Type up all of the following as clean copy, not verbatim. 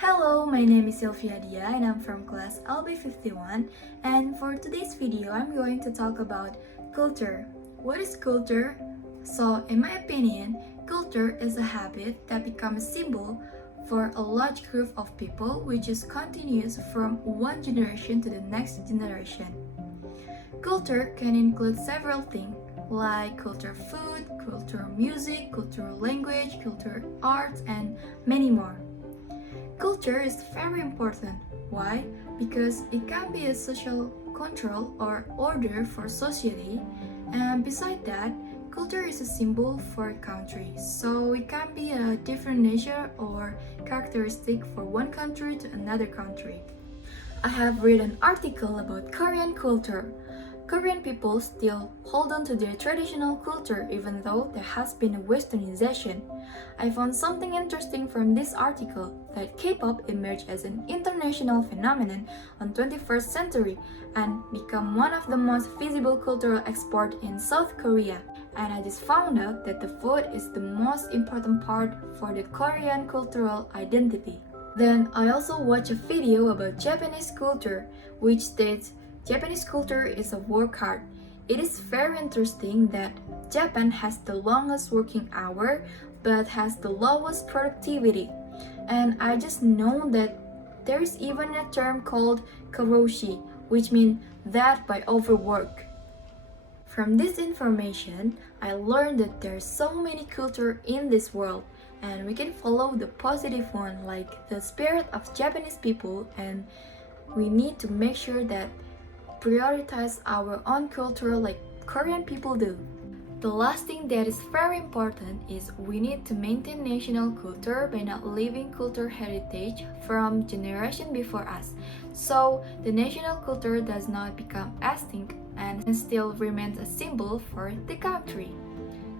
Hello, my name is Silvia Dhiyaa and I'm from class LB51, and for today's video I'm going to talk about culture. What is culture? So in my opinion, culture is a habit that becomes a symbol for a large group of people which is continuous from one generation to the next generation. Culture can include several things like culture food, cultural music, cultural language, cultural arts, and many more. Culture is very important. Why? Because it can be a social control or order for society, and beside that, culture is a symbol for a country. So it can be a different nature or characteristic for one country to another country. I have read an article about Korean culture. Korean people still hold on to their traditional culture even though there has been a westernization. I found something interesting from this article that K-pop emerged as an international phenomenon on 21st century and become one of the most visible cultural export in South Korea. And I just found out that the food is the most important part for the Korean cultural identity. Then I also watched a video about Japanese culture, which states Japanese culture is a work hard. It is very interesting that Japan has the longest working hour but has the lowest productivity. And I just know that there is even a term called karoshi, which means that by overwork. From this information, I learned that there are so many cultures in this world, and we can follow the positive one like the spirit of Japanese people, and we need to make sure that prioritize our own culture like Korean people do. The last thing that is very important is we need to maintain national culture by not leaving cultural heritage from generation before us, so the national culture does not become extinct and still remains a symbol for the country.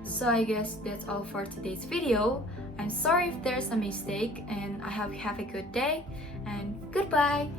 So I guess that's all for today's video. I'm sorry if there's a mistake, and I hope you have a good day and goodbye.